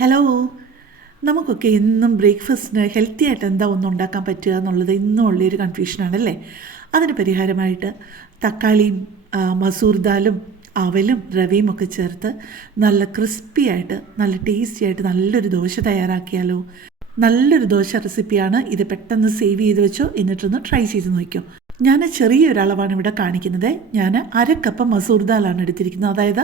Hello. നമുക്കൊക്കെ എന്നും ബ്രേക്ക്ഫാസ്റ്റിന് ഹെൽത്തി ആയിട്ട് എന്താ ഒന്നും ഉണ്ടാക്കാൻ പറ്റുക എന്നുള്ളത് ഇന്നും ഉള്ളൊരു കൺഫ്യൂഷനാണല്ലേ. അതിന് പരിഹാരമായിട്ട് തക്കാളിയും മസൂർ ദാലും അവലും റവയും ഒക്കെ ചേർത്ത് നല്ല ക്രിസ്പി ആയിട്ട് നല്ല ടേസ്റ്റി ആയിട്ട് നല്ലൊരു ദോശ തയ്യാറാക്കിയാലോ. നല്ലൊരു ദോശ റെസിപ്പിയാണ് ഇത്. പെട്ടെന്ന് സേവ് ചെയ്ത് വെച്ചോ, എന്നിട്ടൊന്ന് ട്രൈ ചെയ്ത് നോക്കിയോ. ഞാൻ ചെറിയൊരളവാണ് ഇവിടെ കാണിക്കുന്നത്. ഞാൻ 1/2 കപ്പ് മസൂർ ദാലാണ് എടുത്തിരിക്കുന്നത്, അതായത്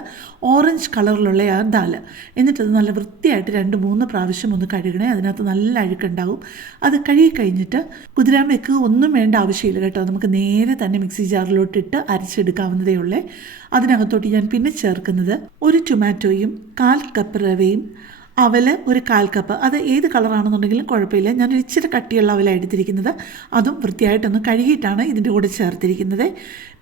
ഓറഞ്ച് കളറിലുള്ള ആ ദാല്. എന്നിട്ടത് നല്ല വൃത്തിയായിട്ട് 2-3 പ്രാവശ്യം ഒന്ന് കഴുകണേ. അതിനകത്ത് നല്ല അഴുക്കുണ്ടാവും. അത് കഴുകി കഴിഞ്ഞിട്ട് കുതിരാൻ വെക്കുക ഒന്നും വേണ്ട ആവശ്യമില്ല കേട്ടോ. നമുക്ക് നേരെ തന്നെ മിക്സി ജാറിലോട്ടിട്ട് അരച്ചെടുക്കാവുന്നതേ ഉള്ളേ. അതിനകത്തോട്ട് ഞാൻ പിന്നെ ചേർക്കുന്നത് 1 ടൊമാറ്റോയും 1/4 കപ്പ് റവയും അവല് 1/4 കപ്പ്. അത് ഏത് കളറാണെന്നുണ്ടെങ്കിലും കുഴപ്പമില്ല. ഞാൻ ഇച്ചിരി കട്ടിയുള്ള അവലാണ് എടുത്തിരിക്കുന്നത്. അതും വൃത്തിയായിട്ടൊന്ന് കഴുകിയിട്ടാണ് ഇതിൻ്റെ കൂടെ ചേർത്തിരിക്കുന്നത്.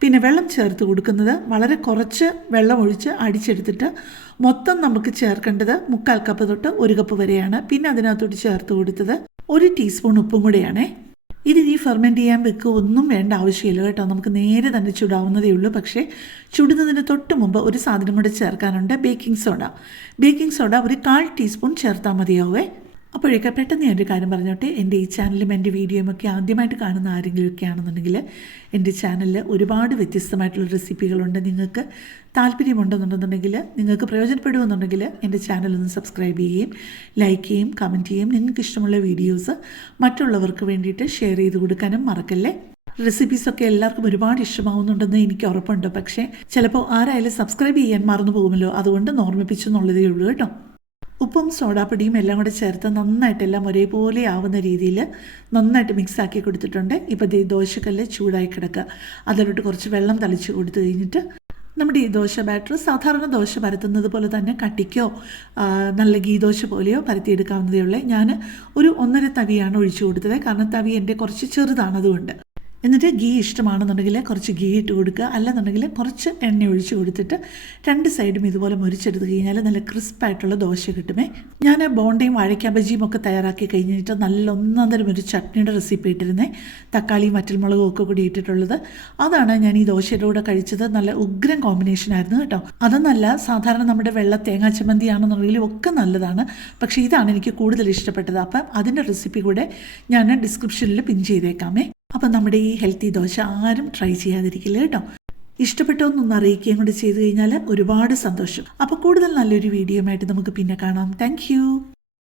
പിന്നെ വെള്ളം ചേർത്ത് കൊടുക്കുന്നത് വളരെ കുറച്ച് വെള്ളം ഒഴിച്ച് അടിച്ചെടുത്തിട്ട് മൊത്തം നമുക്ക് ചേർക്കേണ്ടത് 1/4 കപ്പ് തൊട്ട് 1 കപ്പ് വരെയാണ്. പിന്നെ അതിനകത്തോട്ട് ചേർത്ത് കൊടുത്തത് 1 ടീസ്പൂൺ ഉപ്പും കൂടെയാണേ. ഇതിനി ഫെർമെൻറ്റ് ചെയ്യാൻ വെക്കുക ഒന്നും വേണ്ട ആവശ്യമില്ല കേട്ടോ. നമുക്ക് നേരെ തന്നെ ചുടാവുന്നതേ ഉള്ളൂ. പക്ഷേ ചുടുന്നതിന് തൊട്ട് മുമ്പ് ഒരു സാധനം കൂടെ ചേർക്കാനുണ്ട്, baking soda. Baking soda 1/4 teaspoon ചേർത്താൽ മതിയാവേ. അപ്പോഴേക്ക് പെട്ടെന്ന് ഞാനൊരു കാര്യം പറഞ്ഞോട്ടെ. എൻ്റെ ഈ ചാനലും എൻ്റെ വീഡിയോയും ഒക്കെ ആദ്യമായിട്ട് കാണുന്ന ആരെങ്കിലുമൊക്കെ ആണെന്നുണ്ടെങ്കിൽ എൻ്റെ ചാനലിൽ ഒരുപാട് വ്യത്യസ്തമായിട്ടുള്ള റെസിപ്പികളുണ്ട്. നിങ്ങൾക്ക് താല്പര്യമുണ്ടെന്നുണ്ടെന്നുണ്ടെങ്കിൽ, നിങ്ങൾക്ക് പ്രയോജനപ്പെടുമെന്നുണ്ടെങ്കിൽ എൻ്റെ ചാനലൊന്ന് സബ്സ്ക്രൈബ് ചെയ്യുകയും ലൈക്ക് ചെയ്യുകയും കമൻറ്റ് ചെയ്യുകയും നിങ്ങൾക്ക് ഇഷ്ടമുള്ള വീഡിയോസ് മറ്റുള്ളവർക്ക് വേണ്ടിയിട്ട് ഷെയർ ചെയ്ത് കൊടുക്കാനും മറക്കല്ലേ. റെസിപ്പീസൊക്കെ എല്ലാവർക്കും ഒരുപാട് ഇഷ്ടമാവുന്നുണ്ടെന്ന് എനിക്ക് ഉറപ്പുണ്ട്. പക്ഷേ ചിലപ്പോൾ ആരായാലും സബ്സ്ക്രൈബ് ചെയ്യാൻ മറന്നു പോകുമല്ലോ. അതുകൊണ്ട് ഓർമ്മിപ്പിച്ചു എന്നുള്ളതേ ഉള്ളൂ കേട്ടോ. ഉപ്പും സോഡാപ്പൊടിയും എല്ലാം കൂടെ ചേർത്ത് നന്നായിട്ടെല്ലാം ഒരേപോലെ ആവുന്ന രീതിയിൽ നന്നായിട്ട് മിക്സാക്കി കൊടുത്തിട്ടുണ്ട്. ഇപ്പോൾ ദോശക്കല്ല് ചൂടായി കിടക്കുക. അതിലോട്ട് കുറച്ച് വെള്ളം തളിച്ച് കൊടുത്തു കഴിഞ്ഞിട്ട് നമ്മുടെ ഈ ദോശ ബാറ്റർ സാധാരണ ദോശ പരത്തുന്നത് പോലെ തന്നെ കട്ടിക്കോ നല്ല ഗീ ദോശ പോലെയോ പരത്തിയെടുക്കാവുന്നതേ ഉള്ളൂ. ഞാൻ ഒരു 1.5 തവിയാണ് ഒഴിച്ചു കൊടുത്തത്. കാരണം തവി എൻ്റെ കുറച്ച് ചെറുതാണ്, അതുകൊണ്ട്. എന്നിട്ട് ഗീ ഇഷ്ടമാണെന്നുണ്ടെങ്കിൽ കുറച്ച് ഗീ ഇട്ട് കൊടുക്കുക. അല്ലെന്നുണ്ടെങ്കിൽ കുറച്ച് എണ്ണ ഒഴിച്ച് കൊടുത്തിട്ട് 2 സൈഡും ഇതുപോലെ മുരിച്ചെടുത്ത് കഴിഞ്ഞാൽ നല്ല ക്രിസ്പായിട്ടുള്ള ദോശ കിട്ടുമേ. ഞാൻ ബോണ്ടയും വാഴയ്ക്ക ബജിയും ഒക്കെ തയ്യാറാക്കി കഴിഞ്ഞിട്ട് നല്ല ഒന്നൊന്നരം ഒരു ചട്നിയുടെ റെസിപ്പി ഇട്ടിരുന്നേ. തക്കാളിയും വറ്റൽമുളകും ഒക്കെ കൂടി ഇട്ടിട്ടുള്ളത്. അതാണ് ഞാൻ ഈ ദോശയുടെ കൂടെ കഴിച്ചത്. നല്ല ഉഗ്രൻ കോമ്പിനേഷൻ ആയിരുന്നു കേട്ടോ. അതൊന്നല്ല, സാധാരണ നമ്മുടെ വെള്ള തേങ്ങാ ചമ്മന്തി ആണെന്നുണ്ടെങ്കിലും ഒക്കെ നല്ലതാണ്. പക്ഷേ ഇതാണ് എനിക്ക് കൂടുതൽ ഇഷ്ടപ്പെട്ടത്. അപ്പം അതിൻ്റെ റെസിപ്പി കൂടെ ഞാൻ ഡിസ്ക്രിപ്ഷനിൽ പിൻ ചെയ്തേക്കാമേ. അപ്പം നമ്മുടെ ഈ ഹെൽത്തി ദോശ ആരും ട്രൈ ചെയ്യാതിരിക്കില്ല കേട്ടോ. ഇഷ്ടപ്പെട്ടോന്നൊന്ന് അറിയിക്കുകയും കൂടി ചെയ്തു കഴിഞ്ഞാൽ ഒരുപാട് സന്തോഷം. അപ്പോൾ കൂടുതൽ നല്ലൊരു വീഡിയോ ആയിട്ട് നമുക്ക് പിന്നെ കാണാം. താങ്ക്